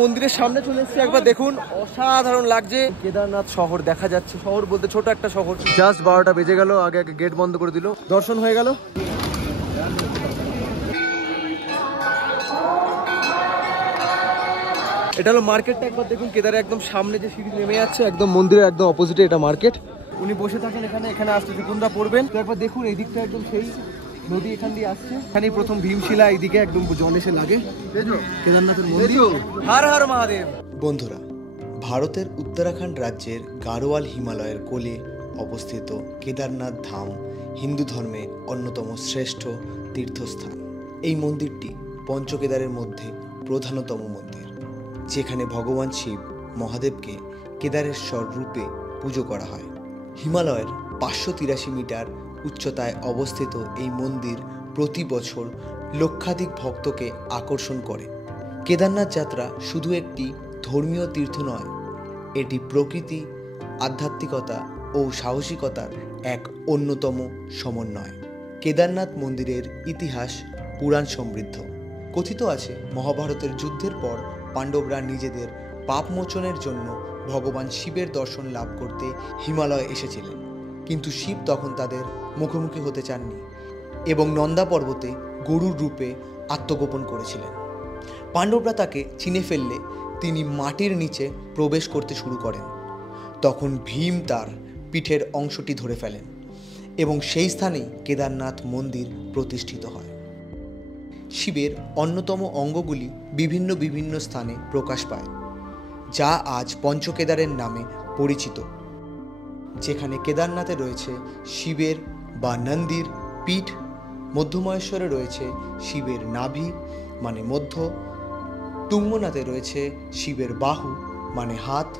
মন্দিরের সামনে চলে এসেছি, একবার দেখুন অসাধারণ লাগছে। কেদারনাথ শহর দেখা যাচ্ছে, শহর বলতে ছোট একটা শহর। জাস্ট 12টা বেজে গেল, আগে আগে গেট বন্ধ করে দিল, দর্শন হয়ে গেল। এটা হলো মার্কেটটা, একবার দেখুন কেদারে একদম সামনে যে সিঁড়ি নেমে যাচ্ছে একদম মন্দিরের একদম অপোজিটে এটা মার্কেট। উনি বসে থাকেন এখানে, এখানে আসতে ত্রিকুন্দা পড়বেন। তো একবার দেখুন এই দিকটা একদম সেই নদী এখান দিয়ে আসছে, এখানেই প্রথম ভীমশিলা, এইদিকে একদম জল এসে লাগে কেদারনাথের মন্দির। হর হর মহাদেব। বন্ধুরা, ভারতের উত্তরাখণ্ড রাজ্যের গাড়োয়াল হিমালয়ের কোলে অবস্থিত কেদারনাথ ধাম হিন্দু ধর্মের অন্যতম শ্রেষ্ঠ তীর্থস্থান। এই মন্দিরটি পঞ্চকেদারের মধ্যে প্রধানতম মন্দির, যেখানে ভগবান শিব মহাদেবকে কেদারেশ্বর রূপে পুজো করা হয়। হিমালয়ের 583 মিটার উচ্চতায় অবস্থিত এই মন্দির প্রতি বছর লক্ষাধিক ভক্তকে আকর্ষণ করে। কেদারনাথ যাত্রা শুধু একটি ধর্মীয় তীর্থ নয়, এটি প্রকৃতি, আধ্যাত্মিকতা ও সাহসিকতার এক অন্যতম সমন্বয়। কেদারনাথ মন্দিরের ইতিহাস পুরাণ সমৃদ্ধ। কথিত আছে, মহাভারতের যুদ্ধের পর পাণ্ডবরা নিজেদের পাপ মোচনের জন্য ভগবান শিবের দর্শন লাভ করতে হিমালয়ে এসেছিলেন, কিন্তু শিব তখন তাদের মুখোমুখি হতে চাননি এবং নন্দা পর্বতে গরুর রূপে আত্মগোপন করেছিলেন। পাণ্ডবরা তাকে চিনে ফেললে তিনি মাটির নিচে প্রবেশ করতে শুরু করেন। তখন ভীম তার পিঠের অংশটি ধরে ফেলেন এবং সেই স্থানেই কেদারনাথ মন্দির প্রতিষ্ঠিত হয়। শিবের অন্যতম অঙ্গগুলি বিভিন্ন বিভিন্ন স্থানে প্রকাশ পায়, যা আজ পঞ্চকেদারের নামে পরিচিত। যেখানে কেদারনাথে রয়েছে শিবের বা নন্দীর পিঠ, মধ্যমহেশ্বরে রয়েছে শিবের নাভি মানে মধ্য, তুঙ্গনাথে রয়েছে শিবের বাহু মানে হাত,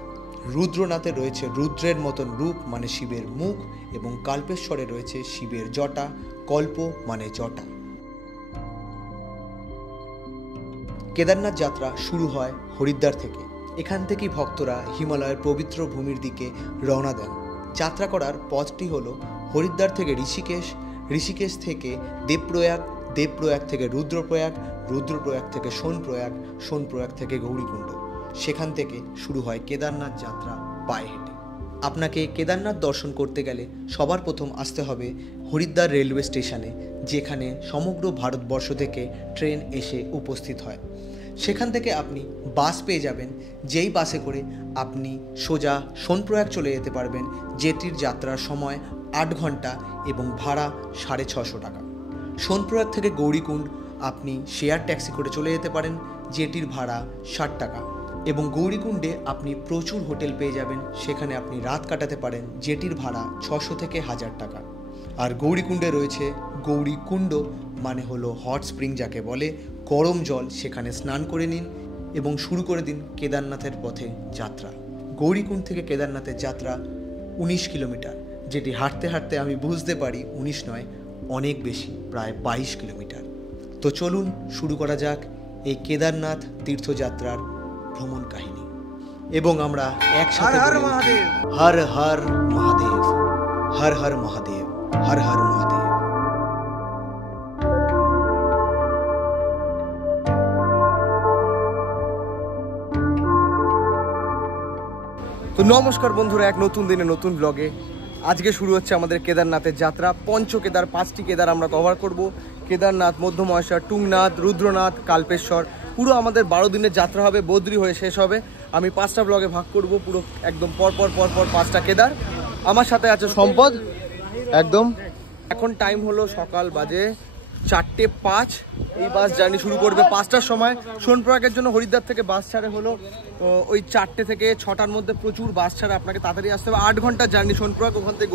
রুদ্রনাথে রয়েছে রুদ্রের মতন রূপ মানে শিবের মুখ, এবং কাল্পেশ্বরে রয়েছে শিবের জটা, কল্প মানে জটা। কেদারনাথ যাত্রা শুরু হয় হরিদ্বার থেকে। এখান থেকেই ভক্তরা হিমালয়ের পবিত্র ভূমির দিকে রওনা দেন। যাত্রা করার পথটি হলো হরিদ্বার থেকে ঋষিকেশ, ঋষিকেশ থেকে দেবপ্রয়াগ, দেবপ্রয়াগ থেকে রুদ্রপ্রয়াগ, রুদ্রপ্রয়াগ থেকে সোনপ্রয়াগ, সোনপ্রয়াগ থেকে গৌরীকুণ্ড। সেখান থেকে শুরু হয় কেদারনাথ যাত্রা পায়ে হেঁটে। আপনাকে কেদারনাথ দর্শন করতে গেলে সবার প্রথম আসতে হবে হরিদ্বার রেলওয়ে স্টেশনে, যেখানে সমগ্র ভারতবর্ষ থেকে ট্রেন এসে উপস্থিত হয়। সেখান থেকে আপনি বাস পেয়ে যাবেন, যেই বাসে করে আপনি সোজা সোনপ্রয়াগ চলে যেতে পারবেন, যেটির যাত্রার সময় 8 ঘন্টা এবং ভাড়া 650 টাকা। সোনপ্রয়াগ থেকে গৌরীকুণ্ড আপনি শেয়ার ট্যাক্সি করে চলে যেতে পারেন, যেটির ভাড়া 60 টাকা, এবং গৌরীকুণ্ডে আপনি প্রচুর হোটেল পেয়ে যাবেন, সেখানে আপনি রাত কাটাতে পারেন, যেটির ভাড়া 600 থেকে 1000 টাকা। আর গৌরীকুণ্ডে রয়েছে গৌরীকুণ্ড মানে হলো হট স্প্রিং যাকে বলে, গরম জল, সেখানে স্নান করে নিন এবং শুরু করে দিন কেদারনাথের পথে যাত্রা। গৌরীকুণ্ড থেকে কেদারনাথের যাত্রা 19 কিলোমিটার, যেটি হাঁটতে হাঁটতে আমি বুঝতে পারি 19 নয়, অনেক বেশি, প্রায় 22 কিলোমিটার। তো চলুন শুরু করা যাক এই কেদারনাথ তীর্থযাত্রার ভ্রমণ কাহিনী, এবং আমরা একসাথে হর হর মহাদেব, হর হর মহাদেব, হর হর মহাদেব। তো নমস্কার বন্ধুরা, এক নতুন দিনে নতুন ব্লগে আজকে শুরু হচ্ছে আমাদের কেদারনাথের যাত্রা। পঞ্চকেদার, 5টি কেদার আমরা কভার করব। কেদারনাথ, মধ্যমহেশ্বর, তুঙ্গনাথ, রুদ্রনাথ, কাল্পেশ্বর, পুরো আমাদের 12 দিনের যাত্রা হবে, বদ্রি হয়ে শেষ হবে। আমি 5টা ব্লগে ভাগ করব, পুরো একদম পরপর 5টা কেদার। আমার সাথে আছে সম্পদ একদম। এখন টাইম হলো সকাল বাজে 4:05। এই বাস জার্নি শুরু করবে 5টার সময়। সোনপ্রয়াগের জন্য হরিদ্বার থেকে বাস ছাড়ে হলো ওই 4টে থেকে 6টার মধ্যে। প্রচুর বাস ছাড়ে, আপনাকে তাড়াতাড়ি আসতে হবে। 8 ঘন্টার জার্নি সোনপ্রয়াগ, ওখান থেকে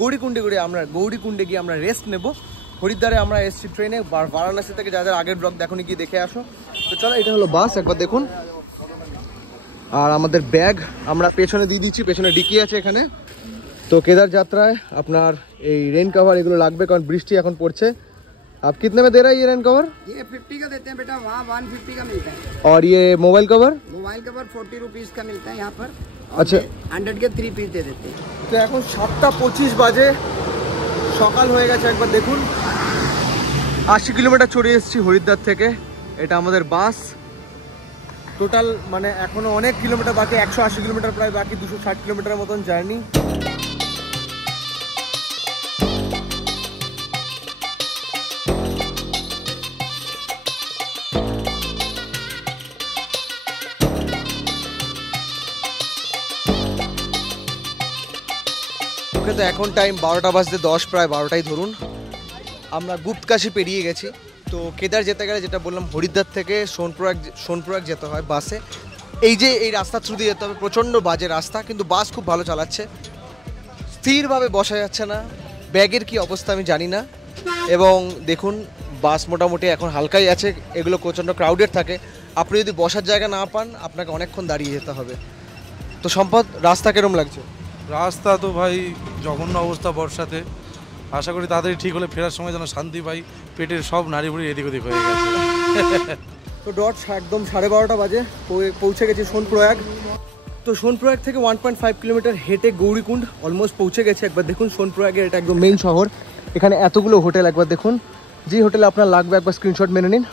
গৌরীকুণ্ডে গিয়ে আমরা রেস্ট নেব। হরিদ্বারে আমরা এসছি ট্রেনে, বারাণসী থেকে যাদের আগের ব্লগ দেখুন গিয়ে দেখে আসো। তো চলো, এটা হলো বাস, একবার দেখুন। আর আমাদের ব্যাগ আমরা পেছনে দিয়ে দিচ্ছি, পেছনে ডিকি আছে এখানে। তো কেদার যাত্রায় আপনার এই রেন কভার এগুলো লাগবে, কারণ বৃষ্টি এখন পড়ছে। आप कितने में दे रहा है ये रेन कवर? ये 50 का देते हैं बेटा, वहाँ 150 का मिलता है। और ये mobile cover? Mobile cover 40 rupees का मिलता है यहाँ पर। अच्छा, 100 के 3 पीस दे देते हैं। तो এখন 7:25 বাজে, সকাল হয়ে গেছে। একবার দেখুন 80 কিলোমিটার চড়ে এসেছি হরিদ্বার থেকে। এটা আমাদের বাস। টোটাল মানে এখনো অনেক কিলোমিটার বাকি, 180 কিলোমিটার প্রায় বাকি, 260 কিলোমিটারের মতন জার্নি। ওকে, তো এখন টাইম 12টা বাজতে 10, প্রায় 12টাই ধরুন। আমরা গুপ্তকাশী পেরিয়ে গেছি। তো কেদার যেতে গেলে যেটা বললাম, হরিদ্বার থেকে সোনপুরাগ যেতে হয় বাসে। এই রাস্তা থ্রু দিয়ে যেতে হবে, প্রচণ্ড বাজে রাস্তা, কিন্তু বাস খুব ভালো চালাচ্ছে। স্থিরভাবে বসা যাচ্ছে না, ব্যাগের কি অবস্থা আমি জানি না। এবং দেখুন বাস মোটামুটি এখন হালকাই আছে, এগুলো প্রচণ্ড ক্রাউডেড থাকে। আপনি যদি বসার জায়গা না পান আপনাকে অনেকক্ষণ দাঁড়িয়ে যেতে হবে। তো সম্পদ, রাস্তা কিরম লাগছে? রাস্তা তো ভাই জঘন্য অবস্থা বর্ষাতে। আশা করি তাড়াতাড়ি ঠিক হলে ফেরার সময় যেন শান্তি পাই, পেটের সব নাড়ি ভুড়ি এদিক ওদিক হয়ে গেছে। তো ডট একদম 12:30 বাজে পৌঁছে গেছি সোনপ্রয়াগ। তো সোনপ্রয়াগ থেকে 1.5 কিলোমিটার হেঁটে গৌরীকুণ্ড অলমোস্ট পৌঁছে গেছে। একবার দেখুন সোনপ্রয়াগের এটা একদম মেইন শহর, এখানে এতগুলো হোটেল। একবার দেখুন, যে হোটেলে আপনার লাগবে একবার স্ক্রিনশট মেনে নিন,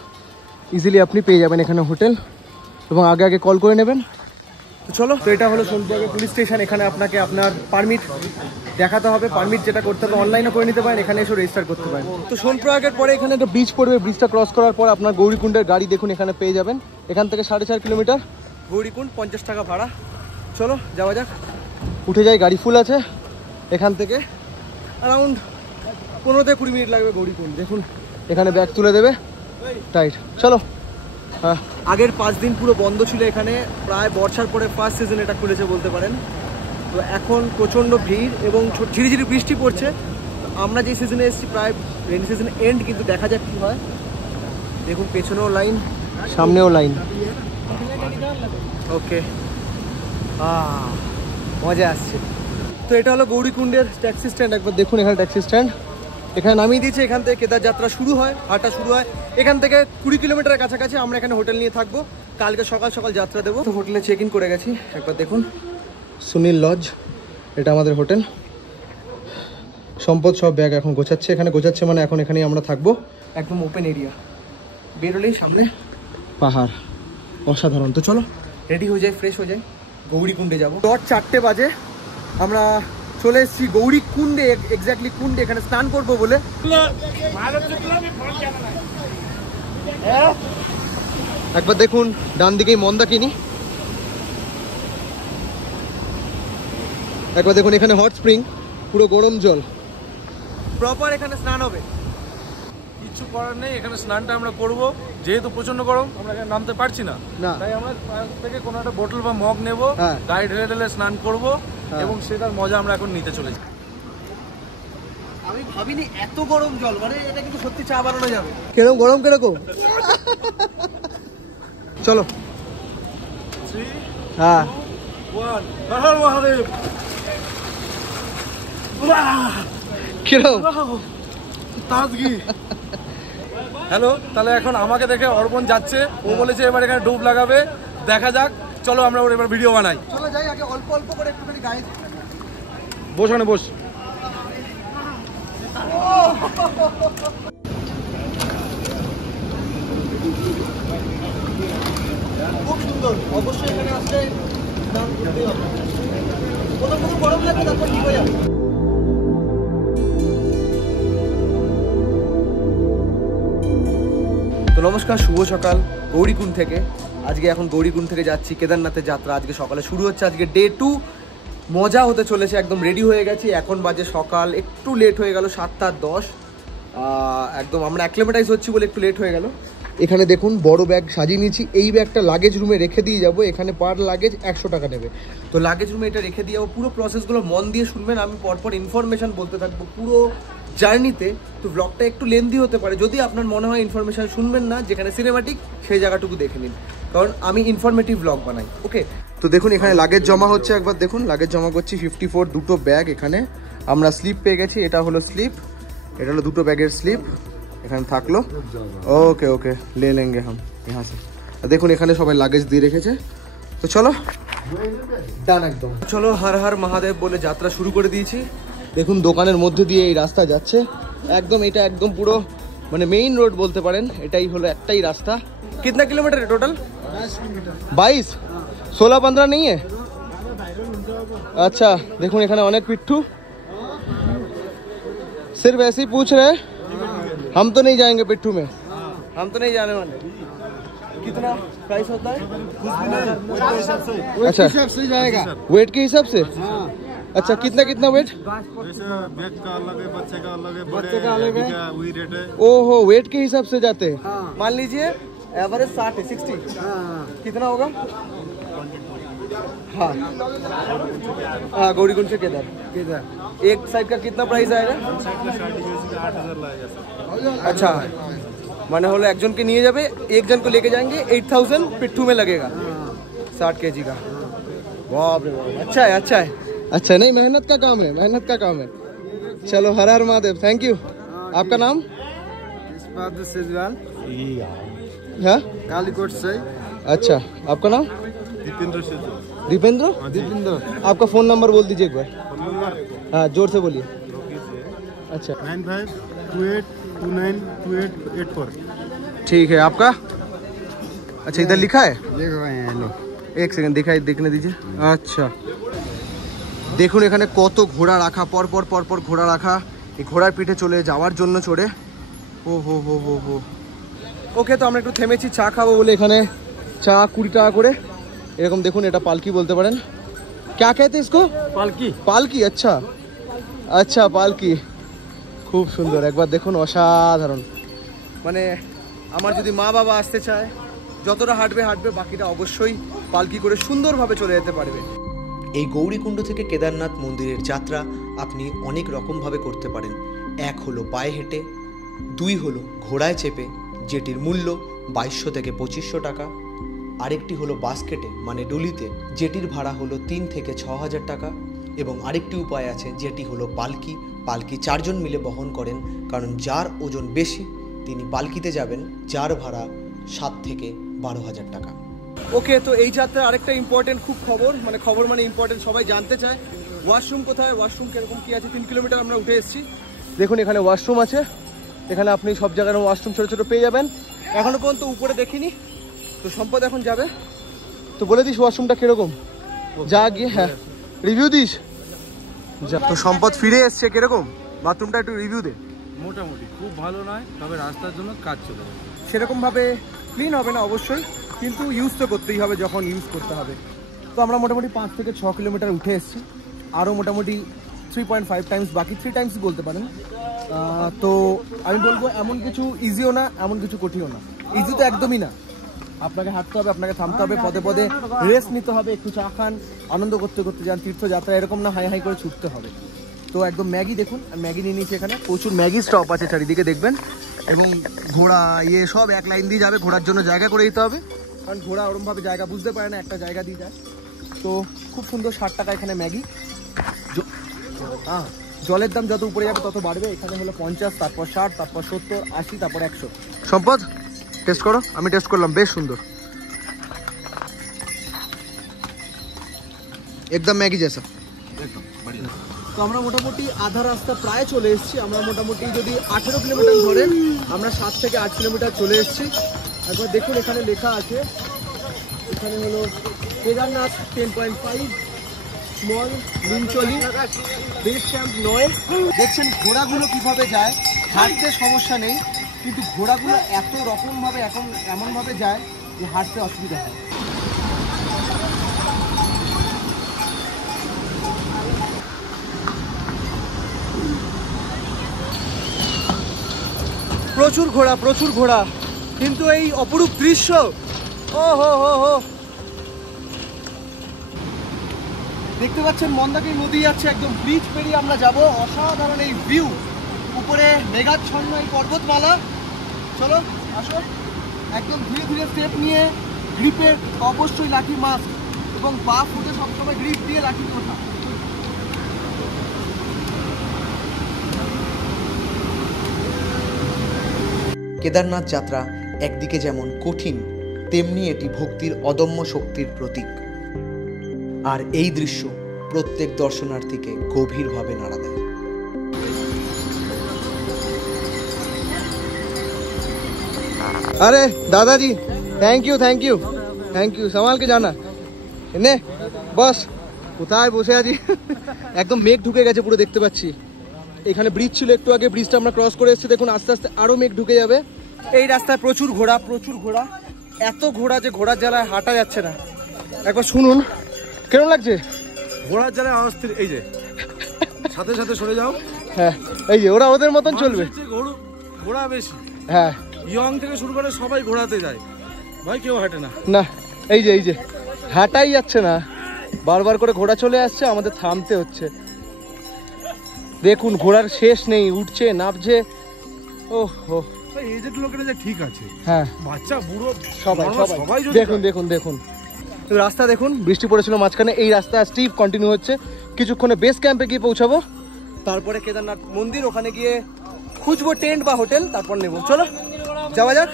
ইজিলি আপনি পেয়ে যাবেন এখানে হোটেল, এবং আগে আগে কল করে নেবেন। তো চলো, তো এটা হলো সোনপ্রয়াগের পুলিশ স্টেশন। এখানে আপনাকে আপনার পারমিট দেখাতে হবে, পারমিট যেটা করতে হবে অনলাইনে করে নিতে পারেন, এখানে এসে রেজিস্টার করতে পারেন। তো সোনপ্রয়াগের পরে এখানে একটা ব্রিজ পড়বে, ব্রিজটা ক্রস করার পর আপনার গৌরীকুণ্ডের গাড়ি দেখুন এখানে পেয়ে যাবেন। এখান থেকে 4.5 কিলোমিটার গৌরীকুণ্ড, 50 টাকা ভাড়া। চলো যাওয়া যাক, উঠে যাই, গাড়ি ফুল আছে। এখান থেকে অ্যারাউন্ড 15 থেকে 20 মিনিট লাগবে গৌরীকুণ্ড। দেখুন এখানে ব্যাগ তুলে দেবে, টাইট। চলো। হ্যাঁ, আগের 5 দিন পুরো বন্ধ ছিল এখানে, প্রায় বর্ষার পরে ফার্স্ট সিজন এটা খুলেছে বলতে পারেন। তো এখন প্রচণ্ড ভিড় এবং ঝিরিঝিরি বৃষ্টি পড়ছে। আমরা যে সিজনে এসেছি প্রায় রেনি সিজন এন্ড, কিন্তু দেখা যাক কী হয়। দেখুন পেছনেও লাইন, সামনেও লাইন। ওকে, মজা আসছে। তো এটা হলো গৌরীকুণ্ডের ট্যাক্সি স্ট্যান্ড। একবার দেখুন এখানে ট্যাক্সি স্ট্যান্ড, এখানে নামিয়ে দিয়েছে। এখান থেকে কেদার যাত্রা শুরু হয়, হাঁটা শুরু হয় এখান থেকে 20 কিলোমিটারের কাছাকাছি। আমরা এখানে হোটেল নিয়ে থাকবো, কালকে সকাল সকাল যাত্রা দেবো। তো হোটেলে চেক ইন করে গেছি। একবার দেখুন সুনীল লজ, এটা আমাদের হোটেল। সম্পদ সব ব্যাগ এখন গোছাচ্ছে, এখানে গোছাচ্ছে মানে এখন এখানেই আমরা থাকবো। একদম ওপেন এরিয়া, বেরোলেই সামনে পাহাড়, অসাধারণ। তো চলো রেডি হয়ে যাই, ফ্রেশ হয়ে যাই, গৌরীকুণ্ডে যাবো। 4টে বাজে আমরা চলে এসেছি গৌরীকুণ্ডে, এক্স্যাক্টলি কুণ্ডে, এখানে স্নান করবো বলে। একবার দেখুন ডান দিকেই মন্দাকিনী, একবার দেখুন এখানে হট স্প্রিং, পুরো গরম জল, প্রপার এখানে স্নান হবে। কিছু করার নেই, এখানে স্নানটা আমরা করব। যেহেতু প্রচন্ড গরম, আমরা এখানে নামতে পারছি না, তাই আমরা থেকে কোনো একটা বোতল বা মগ নেব, গাইড ঢেলে স্নান করব, এবং সেটার মজা আমরা এখন নিতে চলেছি। আমি ভাবিনি এত গরম জল, মানে এটা কিন্তু সত্যি চা বানানো যাবে। কিরকম গরম, কিরকম? চলো। 3, হ্যাঁ 2, 1, হর হর মহাদেব। কিরকম তাজগি। হ্যালো, তাহলে এখন আমাকে দেখে অর্পণ যাচ্ছে, ও বলেছে এবার এখানে ডুব লাগাবে, দেখা যাক। চলো আমরা ওর এবার ভিডিও বানাই। চলো যাই, আগে অল্প অল্প করে একটুখানি গায়ে। বস, ওখানে বস। খুব সুন্দর, অবশ্যই এখানে আসলে স্নান করতেই হবে। প্রথম গরম লাগবে, তারপর ঠিক হয়ে যাবে। তো নমস্কার, শুভ সকাল গৌরীকুণ্ড থেকে। আজকে এখন গৌরীকুণ্ড থেকে যাচ্ছি কেদারনাথের যাত্রা। আজকে সকালে শুরু হচ্ছে, আজকে ডে 2। মজা হতে চলেছে, একদম রেডি হয়ে গেছি। এখন বাজে সকাল, একটু লেট হয়ে গেল, 7:10। একদম আমরা অ্যাক্লিমেটাইজ হচ্ছি বলে একটু লেট হয়ে গেল। এখানে দেখুন বড় ব্যাগ সাজিয়ে নিয়েছি, এই ব্যাগটা লাগেজ রুমে রেখে দিয়ে যাবো। এখানে পার লাগেজ 100 টাকা নেবে। তো লাগেজ রুমে এটা রেখে দিয়ে যাবো। পুরো প্রসেসগুলো মন দিয়ে শুনবেন, আমি পরপর ইনফরমেশান বলতে থাকবো পুরো জার্নিতে। তো ব্লগটা একটু লেন্দি হতে পারে, যদি আপনার মনে হয় ইনফরমেশান শুনবেন না, যেখানে সিনেমাটিক সেই জায়গাটুকু দেখে নিন, কারণ আমি ইনফরমেটিভ ব্লগ বানাই। ওকে, তো দেখুন এখানে লাগেজ জমা হচ্ছে। একবার দেখুন লাগেজ জমা করছি। 54 দুটো ব্যাগ। এখানে আমরা স্লিপ পেয়ে গেছি, এটা হলো স্লিপ, এটা হলো দুটো ব্যাগের স্লিপ এখানে থাকলো। ওকে ওকে, লে লেঙ্গে হাম यहाँ से। দেখুন এখানে সবাই লাগেজ দিয়ে রেখেছে। তো চলো ডান একদম। চলো হর হর মহাদেব বলে যাত্রা শুরু করে দিয়েছি। দেখুন দোকানের মধ্যে দিয়ে এই রাস্তা যাচ্ছে, একদম এটা একদম পুরো মানে মেইন রোড বলতে পারেন। এটাই হলো একটাই রাস্তা। কিতনা কিলোমিটার টোটাল? 22 16-15 नहीं है। अच्छा देखो এখানে অনেক पिट्ठू सिर्फ ऐसे ही पूछ रहे हैं, हम तो नहीं जाएंगे पिट्ठू में, हम तो नहीं जाने वाले। कितना प्राइस होता है? अच्छा से जाएगा। वेट के हिसाब से? अच्छा कितना कितना वेट? बेच का अलग है, बच्चे का अलग है, बच्चे का अलग है, वही रेट है। ओहो वेट के हिसाब से जाते हैं। मान लीजिए एवरेज 60 है, 60 कितना होगा? हाँ हाँ गौरीकुंड से केदार एक साइड का कितना प्राइस आएगा? 8,000 लगेगा। अच्छा माने হলো একজনকে নিয়ে যাবে, একজন को लेके जाएंगे 8000 पिट्ठू में लगेगा 60 केजी का। बाप रे बाप, अच्छा है अच्छा है। अच्छा नहीं मेहनत का काम है, मेहनत का काम है। चलो हर हर महादेव, थैंक यू। आपका नाम? हाँ कालीकोट से। अच्छा आपका नाम? दीपेंद्र से दीपेंद्र। दीपेंद्र आपका फोन नंबर बोल दीजिए एक बार। हाँ जोर से बोलिए। अच्छा 9528292884। ठीक है आपका? अच्छा इधर लिखा है, देखो लो एक सेकंड दिखाई देखने दीजिए। अच्छा দেখুন এখানে কত ঘোড়া রাখা, পর পর পর পর ঘোড়া রাখা, এই ঘোড়ার পিঠে চলে যাওয়ার জন্য চড়ে। ও হো হো হো হো। ওকে তো আমরা একটু থেমেছি চা খাবো বলে, এখানে চা 20 টাকা করে এরকম। দেখুন এটা পালকি বলতে পারেন। क्या कहते हैं इसको? পালকি। পালকি अच्छा अच्छा পালকি, খুব সুন্দর। একবার দেখুন অসাধারণ। মানে আমার যদি মা বাবা আসতে চায় যতটা হাঁটবে হাঁটবে, বাকিটা অবশ্যই পালকি করে সুন্দরভাবে চলে যেতে পারবে। এই গৌরীকুণ্ড থেকে কেদারনাথ মন্দিরের যাত্রা আপনি অনেক রকমভাবে করতে পারেন। এক হলো পায়ে হেঁটে, দুই হলো ঘোড়ায় চেপে যেটির মূল্য 2200 থেকে 2500 টাকা, আরেকটি হলো বাস্কেটে মানে ডুলিতে যেটির ভাড়া হলো 3 থেকে 6000 টাকা, এবং আরেকটি উপায় আছে যেটি হলো পালকি। পালকি 4 জন মিলে বহন করেন, কারণ যার ওজন বেশি তিনি পালকিতে যাবেন, যার ভাড়া 7 থেকে 12,000 টাকা। ওকে তো এই যাত্রা আরেকটা ইম্পর্টেন্ট খুব খবর, মানে খবর মানে ইম্পর্টেন্ট, সবাই জানতে চায় ওয়াশরুম কোথায়, ওয়াশরুম কিরকম কি আছে। 3 কিলোমিটার আমরা উঠে এসেছি, দেখুন এখানে ওয়াশরুম আছে। এখানে আপনি সব জায়গায় ওয়াশরুম ছোট ছোট পেয়ে যাবেন। এখনো পর্যন্ত উপরে দেখিনি, তো সম্পদ এখন যাবে, তো বলে দিস ওয়াশরুমটা কিরকম, যা গিয়ে হ্যাঁ রিভিউ দিস। তো সম্পদ ফিরে এসছে, কিরকম বাথরুমটা একটু রিভিউ দে। মোটামুটি খুব ভালো নয়, তবে রাস্তার জন্য কাজ চলে যাবে। সেরকমভাবে ক্লিন হবে না অবশ্যই, কিন্তু ইউজ তো করতেই হবে যখন ইউজ করতে হবে। তো আমরা মোটামুটি 5 থেকে 6 কিলোমিটার উঠে এসেছি, আরও মোটামুটি 3.5 টাইমস বাকি, 3 টাইমস বলতে পারেন। তো আমি বলবো এমন কিছু ইজিও না, এমন কিছু কঠিনও না। ইজি তো একদমই না, আপনাকে হাঁটতে হবে, আপনাকে থামতে হবে, পদে পদে রেস্ট নিতে হবে, একটু চা খান, আনন্দ করতে করতে যান। তীর্থযাত্রা এরকম না হাই হাই করে ছুটতে হবে। তো একদম ম্যাগি দেখুন, ম্যাগি নিয়ে নিয়েছি এখানে, প্রচুর ম্যাগি স্টপ আছে চারিদিকে দেখবেন। এবং ঘোড়া ইয়ে সব এক লাইন দিয়ে যাবে, ঘোড়ার জন্য জায়গা করে দিতে হবে, কারণ ঘোড়া ওরমভাবে জায়গা বুঝতে পারে না, একটা জায়গা দিয়ে যায়। তো খুব সুন্দর 60 টাকা এখানে ম্যাগি। হ্যাঁ জলের দাম যত উপরে যাবে তত বাড়বে। এখানে হলো 50, তারপর 60, তারপর 70, 80, তারপর 100। সম্পদ টেস্ট করো, আমি টেস্ট করলাম, বেশ সুন্দর, একদম ম্যাগি জেসা। তো আমরা মোটামুটি আধা রাস্তা প্রায় চলে এসেছি। আমরা মোটামুটি যদি 18 কিলোমিটার ধরেন, আমরা 7 থেকে 8 কিলোমিটার চলে এসেছি। একবার দেখুন এখানে লেখা আছে, এখানে হলো কেদারনাথ 10.5 স্মল লিঞ্চলি বেস ক্যাম্প 9। দেখছেন ঘোড়াগুলো কিভাবে যায়, হাঁটতে সমস্যা নেই, কিন্তু ঘোড়াগুলো এত রকমভাবে এখন এমনভাবে যায় যে হাঁটতে অসুবিধা হয়। প্রচুর ঘোড়া, প্রচুর ঘোড়া, কিন্তু এই অপরূপ দৃশ্য, ও হো হো হো। দেখতে পাচ্ছেন মন্দাকিনী নদী যাচ্ছে, একদম ব্রিজ পেরিয়ে আমরা যাব। অসাধারণ এই ভিউ, উপরে মেঘাচ্ছন্ন এই পর্বতমালা। চলো আসো, একদম ধীরে ধীরে স্টেপ নিয়ে, গ্রিপের অবশ্যই লাঠি মাস্ক, এবং পা ফুটে সবসময় গ্রিপ দিয়ে লাঠি ওঠা। কেদারনাথ যাত্রা একদিকে যেমন কঠিন, তেমনি এটি ভক্তির অদম্য শক্তির প্রতীক। আর এই দৃশ্য প্রত্যেক দর্শনার্থীকে গভীরভাবে নাড়া দেয়। अरे दादाजी thank you, thank you. Thank you, সামালকে জানা নে বস। কোথায় বসে আছি, একদম মেঘ ঢুকে গেছে পুরো, দেখতে পাচ্ছি। এখানে ব্রিজ ছিল একটু আগে, ব্রিজটা আমরা ক্রস করে এসেছি, দেখুন আস্তে আস্তে আরো মেঘ ঢুকে যাবে। এই রাস্তায় প্রচুর ঘোড়া, প্রচুর ঘোড়া, এত ঘোড়া যে ঘোড়ার জ্বালায় হাঁটা যাচ্ছে না। একবার শুনুন কেমন লাগছে ঘোড়ার জ্বালায় অস্থির। এই যে সাথে সাথে সরে যাও। হ্যাঁ এই যে ওরা ওদের মতন চলবে। ঘোড়া বেশি, হ্যাঁ ইয়ং থেকে শুরু করে সবাই ঘোড়াতে যায় ভাই, কেউ হাঁটে না। না এই যে হাঁটাই যাচ্ছে না, বারবার করে ঘোড়া চলে আসছে, আমাদের থামতে হচ্ছে। দেখুন ঘোড়ার শেষ নেই, উঠছে নামছে। ওহো এজেড লোকেরা যে ঠিক আছে, হ্যাঁ বাচ্চা বুড়ো সবাই সবাই দেখুন রাস্তা দেখুন, বৃষ্টি পড়েছিল মাঝখানে, এই রাস্তা স্টিপ কন্টিনিউ হচ্ছে। কিছুক্ষণে বেস ক্যাম্পে গিয়ে পৌঁছাবো, তারপরে কেদারনাথ মন্দির, ওখানে গিয়ে খুঁজবো টেন্ট বা হোটেল, তারপর নেবো। চলো যাওয়া যাক।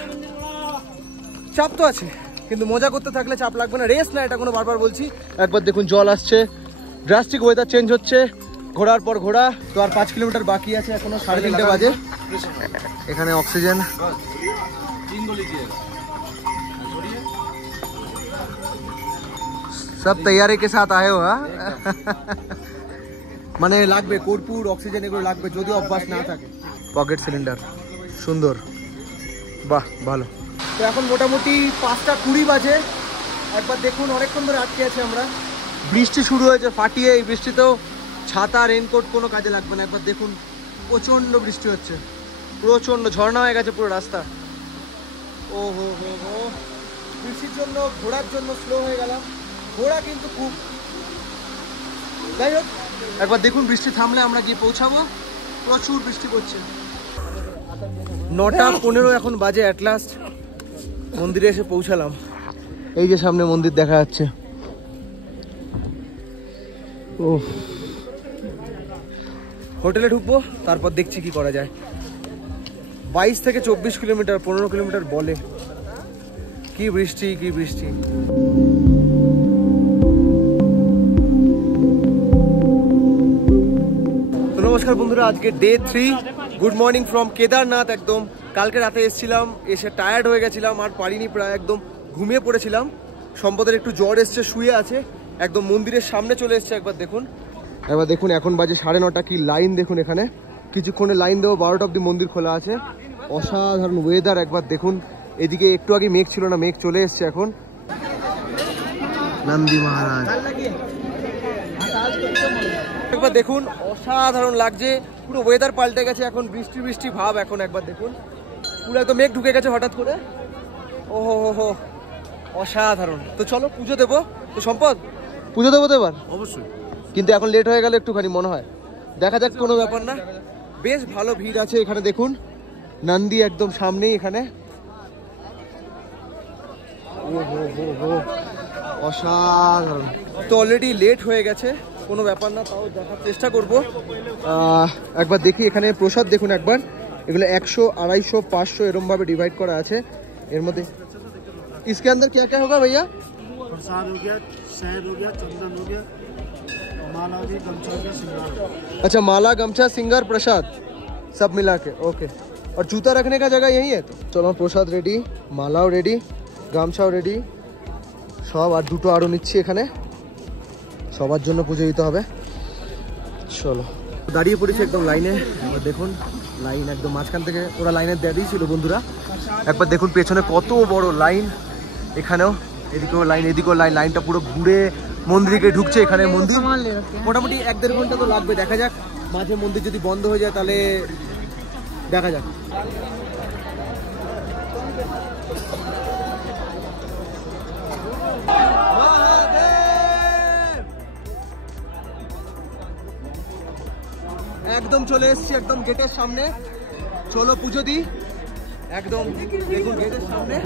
চাপ তো আছে কিন্তু মজা করতে থাকলে চাপ লাগবে না, রেস্ট না এটা কোনো, বারবার বলছি। একবার দেখুন জল আসছে, ড্রাস্টিক ওয়েদার চেঞ্জ হচ্ছে, ঘোড়ার পর ঘোড়া। তো আর 5 কিলোমিটার বাকি আছে, এখনো 3:30 বাজে। এখানে অক্সিজেন, সব তৈয়ারি কে সাথ আয়ে হো। মানে লাগবে কর্পূর, অক্সিজেন এগুলো লাগবে, যদি অভ্যাস না থাকে। পকেট সিলিন্ডার সুন্দর, বাহ ভালো। তো এখন মোটামুটি 5:20 বাজে। একবার দেখুন অনেকক্ষণ ধরে আটকে আছি আমরা, বৃষ্টি শুরু হয়েছে ফাটিয়ে। এই বৃষ্টিতেও ছাতা রেনকোট কোনো কাজে লাগবে না। একবার দেখুন প্রচণ্ড বৃষ্টি হচ্ছে, প্রচণ্ড ঝর্ণা হয়ে গেছে পুরো রাস্তা। ও হো হো হো, বৃষ্টির জন্য ঘোড়ার জন্য স্লো হয়ে গেলাম। ঘোড়া কিন্তু খুব, যাই হোক একবার দেখুন বৃষ্টি থামলে আমরা গিয়ে পৌঁছাবো। প্রচুর বৃষ্টি পড়ছে। 9:15 এখন বাজে। অ্যাট লাস্ট মন্দিরে এসে পৌঁছালাম। এই যে সামনে মন্দির দেখা যাচ্ছে। ও হোটেলে ঢুকবো, তারপর দেখছি কি করা যায়। 22 থেকে 24 কিলোমিটার, 15 কিলোমিটার বলে। কি বৃষ্টি, কি বৃষ্টি। নমস্কার বন্ধুরা, আজকে day 3। Good morning from Kedarnath. একদম কালকে রাতে এসেছিলাম, এসে টায়ার্ড হয়ে গেছিলাম, আর পারিনি, প্রায় একদম ঘুমিয়ে পড়েছিলাম। সম্পদের একটু জ্বর এসছে, শুয়ে আছে। একদম মন্দিরের সামনে চলে এসছে, একবার দেখুন। এখন বাজে 9:30। কি লাইন দেখুন এখানে, কিছুক্ষণে লাইন দেবো, 12টা অব্দি মন্দির খোলা আছে। অসাধারণ ওয়েদার, একবার দেখুন। এদিকে একটু আগে মেঘ ছিল না, মেঘ চলে এসছে এখন। নন্দী মহারাজ একবার দেখুন, অসাধারণ লাগছে। পুরো ওয়েদার পাল্টে গেছে, এখন বৃষ্টি বৃষ্টি ভাব। এখন একবার দেখুন পুরো একদম মেঘ ঢুকে গেছে হঠাৎ করে। ওহো হো হো, অসাধারণ। তো চলো পুজো দেবো। তো সম্পদ পুজো দেবো তো এবার অবশ্যই, কিন্তু এখন লেট হয়ে গেল একটুখানি মনে হয়। দেখা যাক, কোনো ব্যাপার না। বেশ ভালো ভিড় আছে এখানে, দেখুন নন্দী একদম সামনেই এখানে। অসাধারণ। তো অলরেডি লেট হয়ে গেছে, কোনো ব্যাপার না, তাও দেখার চেষ্টা করব। একবার দেখি এখানে প্রসাদ দেখুন একবার। এগুলো 100, 250, 500 এরমভাবে ডিভাইড করা আছে। এর মধ্যে इसके अंदर क्या क्या होगा भैया? प्रसाद हो गया, शहद हो गया, चंदन हो गया, माला हो गई, गमछा हो गया, सिंगार। अच्छा, माला, गमछा, सिंगार, प्रसाद सब मिला के। ओके, और जूता रखने का जगह यही है। तो चलो प्रसाद रेडी, मालाও रेडी, গামছাও রেডি, সব। আর দুটো আরও নিচ্ছি এখানে, সবার জন্য পুজো দিতে হবে। চলো দাঁড়িয়ে পড়েছি একদম লাইনে। এবার দেখুন লাইন একদম মাঝখান থেকে, ওরা লাইনে দাঁড়িয়ে ছিল বন্ধুরা। একবার দেখুন পেছনে কত বড় লাইন, এখানেও এদিকেও লাইন, এদিকেও লাইন। লাইনটা পুরো ঘুরে মন্দিরে ঢুকছে। এখানে মন্দির মোটামুটি 1-1.5 ঘন্টা তো লাগবে। দেখা যাক, মাঝে মন্দির যদি বন্ধ হয়ে যায় তাহলে দেখা যাক। একদম চলে এসেছি, একদম গেটের সামনে। চলো পুজো দিই। একদম দেখুন গেটের সামনে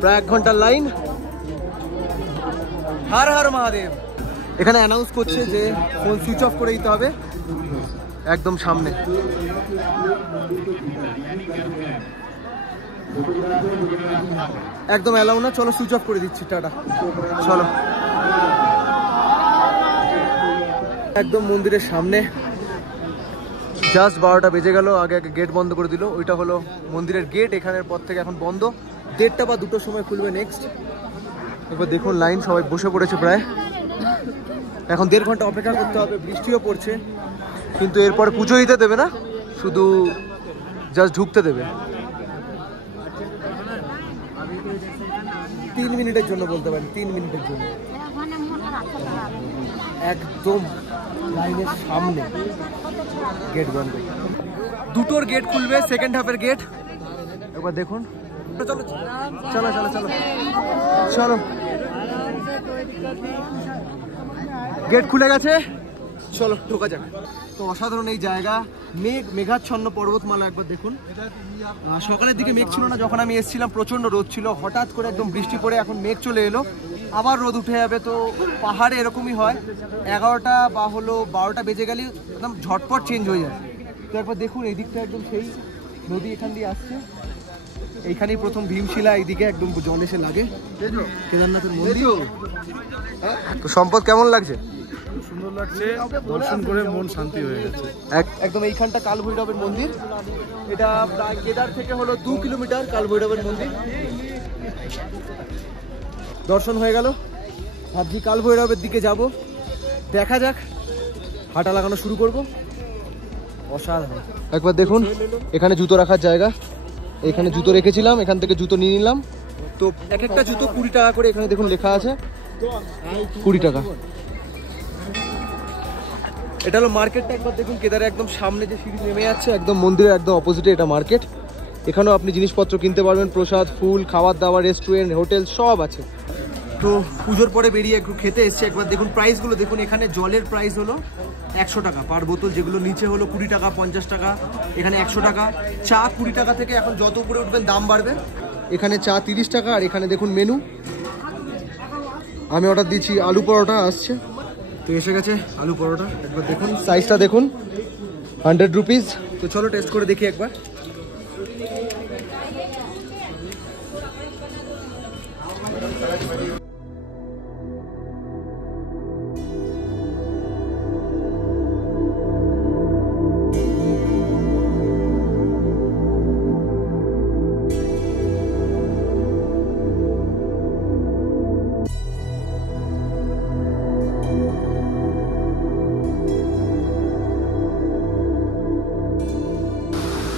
প্রায় 1 ঘন্টার লাইন। হর হর মহাদেব। এখানে অ্যানাউন্স করছে যে ফোন সুইচ অফ করে দিতে হবে। একদম সামনে একদম অ্যালাউ না। চলো সুইচ অফ করে দিচ্ছি, টাটা। চলো একদম মন্দিরের সামনে। জাস্ট 12টা বেজে গেল। আগে গেট বন্ধ করে দিল, ওইটা হলো মন্দিরের গেট। এখানের পর থেকে এখন বন্ধ, 1:30 বা 2টোর সময় খুলবে নেক্সট। এবার দেখুন লাইন সবাই বসে পড়েছে প্রায়। এখন 1.5 ঘন্টা অপেক্ষা করতে হবে, বৃষ্টিও পড়ছে, কিন্তু এরপরে পুজো দিতে দেবে না, শুধু জাস্ট ঢুকতে দেবে। 3 মিনিটের জন্য বলতে পারেন, 3 মিনিটের জন্য। একদম লাইনের সামনে গেট বন্ধ, দুটোর গেট খুলবে, সেকেন্ড হাফের গেট। একবার দেখুন, চলো চলো চলো চলো চলো, গেট খুলে গেছে, চলো ঢোকা যাক। তো অসাধারণ এই জায়গা, মেঘাচ্ছন্ন পর্বতমালা। একবার দেখুন, সকালের দিকে মেঘ ছিল না যখন আমি এসেছিলাম, প্রচন্ড রোদ ছিল, হঠাৎ করে একদম বৃষ্টি পড়ে এখন মেঘ চলে এলো, আবার রোদ উঠে যাবে। তো পাহাড়ে এরকমই হয়, 11টা বা হলো 12টা বেজে গেলে একদম ঝটপট চেঞ্জ হয়ে যায়। তো একবার দেখুন এই দিকটা একদম সেই নদী এখান দিয়ে আসছে, এইখানেই প্রথম ভীমশিলা, এইদিকে একদম জল এসে লাগে কেদারনাথের মন্দির। তো সম্পদ কেমন লাগছে? সুন্দর লাগছে, দর্শন করে মন শান্তি হয়ে গেছে একদম। এইখানটা কাল ভৈরবের মন্দির, এটা প্রায় কেদার থেকে হলো 2 কিলোমিটার কাল ভৈরবের মন্দির। দর্শন হয়ে গেল, ভাবছি কাল ভৈরবের দিকে যাব, দেখা যাক, হাঁটা লাগানো শুরু করব। অসাধারণ। একবার দেখুন এখানে জুতো রাখার জায়গা, এখানে জুতো রেখেছিলাম, এখান থেকে জুতো নিয়ে নিলাম। তো এক একটা জুতো 20 টাকা করে, এখানে দেখুন লেখা আছে 20 টাকা। এটা হলো মার্কেটটা, একবার দেখুন কেদারে একদম সামনে যে সিঁড়ি নেমে যাচ্ছে, একদম মন্দিরের একদম অপোজিটে এটা মার্কেট। এখানেও আপনি জিনিসপত্র কিনতে পারবেন, প্রসাদ, ফুল, খাবার দাবার, রেস্টুরেন্ট, হোটেল সব আছে। তো পুজোর পরে বেরিয়ে একটু খেতে এসছে। একবার দেখুন প্রাইসগুলো দেখুন, এখানে জলের প্রাইস হলো 100 টাকা পার বোতল, যেগুলো নিচে হলো 20 টাকা, 50 টাকা, এখানে 100 টাকা। চা 20 টাকা থেকে এখন যত উপরে উঠবেন দাম বাড়বে। এখানে চা 30 টাকা, আর এখানে দেখুন মেনু। আমি অর্ডার দিচ্ছি আলু পরোটা, আসছে তো এসে গেছে আলু পরোটা। একবার দেখুন সাইজটা দেখুন, 100 রুপিস। তো চলো টেস্ট করে দেখি একবার।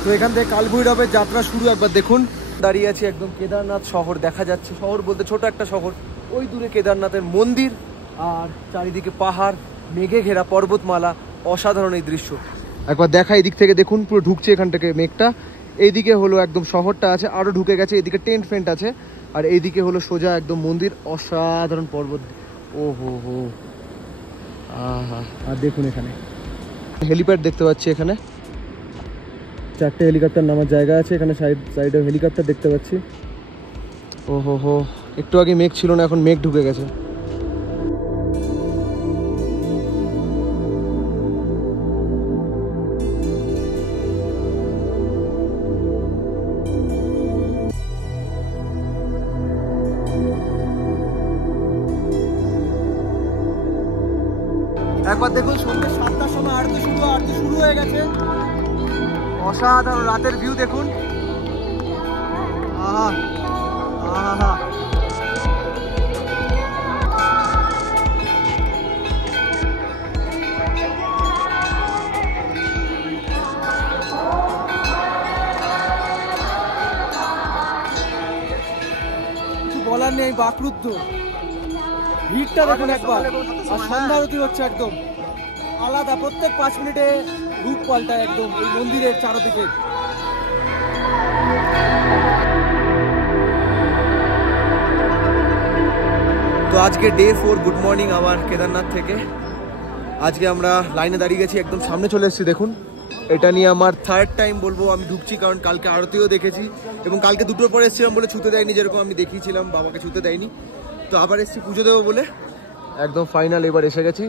তো এখান থেকে কাল ভৈরবের যাত্রা শুরু। একবার দেখুন দাঁড়িয়ে আছি, একদম কেদারনাথ শহর দেখা যাচ্ছে। শহর বলতে ছোট একটা শহর, ওই দূরে কেদারনাথের মন্দির, আর চারিদিকে পাহাড়, মেঘে ঘেরা পর্বতমালা। অসাধারণ এই দৃশ্য। একবার দেখা, এই দিক থেকে দেখুন পুরো ঢুকছে এখান থেকে মেঘটা। এইদিকে হলো একদম শহরটা আছে, আরও ঢুকে গেছে, এদিকে টেন্ট ফেন্ট আছে, আর এইদিকে হলো সোজা একদম মন্দির। অসাধারণ পর্বত, ও হো হো, আহা। আর দেখুন এখানে হেলিপ্যাড দেখতে পাচ্ছি, এখানে 4টে হেলিকপ্টার নামার জায়গা আছে, এখানে সাইডে হেলিকপ্টার দেখতে পাচ্ছি। ও হো হো, একটু আগে মেঘ ছিল না, এখন মেঘ ঢুকে গেছে। একবার দেখুন সন্ধ্যে 7টার সময় আরতি শুরু হয়ে গেছে। অসাধারণ রাতের ভিউ দেখুন, আহা আহা। কিছু বলার নেই, বাকরুদ্ধ ভিড়টা দেখুন একবার। আর সন্ধ্যা আরতি হচ্ছে একদম আলাদা, প্রত্যেক 5 মিনিটে রূপ পাল্টায় একদম এই মন্দিরের চারদিকে। তো আজকে ডে 4, গুড মর্নিং আমার কেদারনাথ থেকে। আজকে আমরা লাইনে দাঁড়িয়ে গেছি, একদম সামনে চলে এসেছি দেখুন। এটা নিয়ে আমার 3rd টাইম বলবো আমি ঢুকছি, কারণ কালকে আরতিও দেখেছি, এবং কালকে 2টোর পরে এসেছিলাম বলে ছুতে দেয়নি, যেরকম আমি দেখিয়েছিলাম বাবাকে ছুতে দেয়নি। তো আবার এসেছি পুজো দেবো বলে, একদম ফাইনাল এবার এসে গেছি।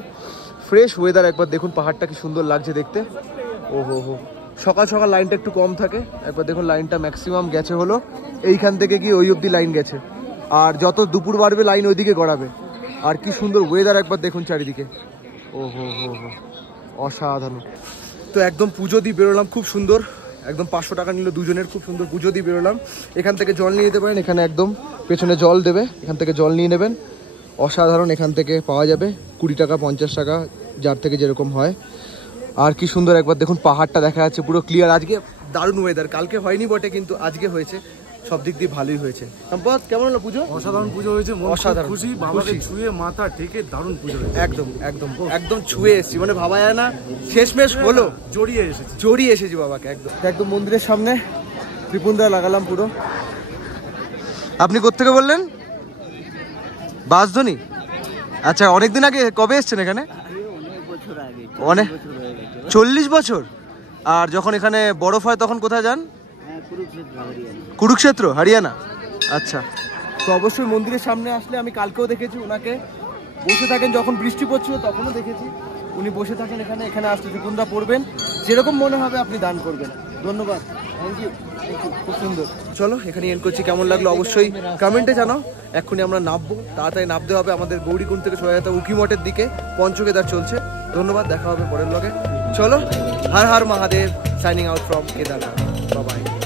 ফ্রেশ ওয়েদার, একবার দেখুন পাহাড়টা কি সুন্দর লাগছে দেখতে। ও হো হো, সকাল সকাল লাইনটা একটু কম থাকে। একবার দেখুন লাইনটা ম্যাক্সিমাম গেছে হলো এইখান থেকে কি ওই অবধি লাইন গেছে, আর যত দুপুর বাড়বে লাইন ওইদিকে গড়াবে। আর কি সুন্দর ওয়েদার, একবার দেখুন চারিদিকে। ও হো হো হো, অসাধারণ। তো একদম পুজো দিয়ে বেরোলাম, খুব সুন্দর, একদম 500 টাকা নিল দুজনের, খুব সুন্দর পুজো দিয়ে বেরোলাম। এখান থেকে জল নিয়ে যেতে পারেন, এখানে একদম পেছনে জল দেবে, এখান থেকে জল নিয়ে নেবেন। অসাধারণ, এখান থেকে পাওয়া যাবে 20 টাকা 50 টাকা, যার থেকে যেরকম হয়। আর কি সুন্দর, একবার দেখুন পাহাড়টা দেখা যাচ্ছে পুরো ক্লিয়ার। আজকে দারুণ ওয়েদার, কালকে হয়নি বটে কিন্তু আজকে হয়েছে, সব দিক দিয়ে ভালোই হয়েছে। সম্পদ, কেমন হলো পুজো? অসাধারণ পুজো হয়েছে, অসাধারণ খুশি, বাবাকে ছুঁয়ে মাথা ঠেকে দারুণ পুজো হয়েছে। একদম একদম একদম ছুঁয়ে এসেছি, মানে ভাবা যায় না শেষমেশ হলো, জড়িয়ে এসেছি বাবাকে একদম। একদম মন্দিরের সামনে ত্রিপুণ্ডা লাগালাম পুরো। আপনি কোত্থেকে বললেন? বাঁশধনী। আচ্ছা, অনেকদিন আগে, কবে এসছেন এখানে? অনেক 40 বছর। আর যখন এখানে বরফ হয় তখন কোথায় যান? কুরুক্ষেত্র, হরিয়ানা। আচ্ছা, তো অবশ্যই মন্দিরের সামনে আসলে, আমি কালকেও দেখেছি ওনাকে বসে থাকেন, যখন বৃষ্টি পড়ছিল তখনও দেখেছি উনি বসে থাকেন এখানে। এখানে আসলে ত্রিপুণ্ডা পড়বেন, যেরকম মনে হবে আপনি দান করবেন। ধন্যবাদ, থ্যাংক ইউ, খুব সুন্দর। চলো এখানে এন্ড করছি, কেমন লাগলো অবশ্যই কমেন্টে জানাও। এক্ষুনি আমরা নামবো, তাড়াতাড়ি নামতে হবে, আমাদের গৌরীকুণ্ড থেকে সোজা যেতে উকি মঠের দিকে, পঞ্চকেদার চলছে। ধন্যবাদ, দেখা হবে পরের ব্লগে। চলো, Har Har Mahadev, signing out from Kedarnath, bye by.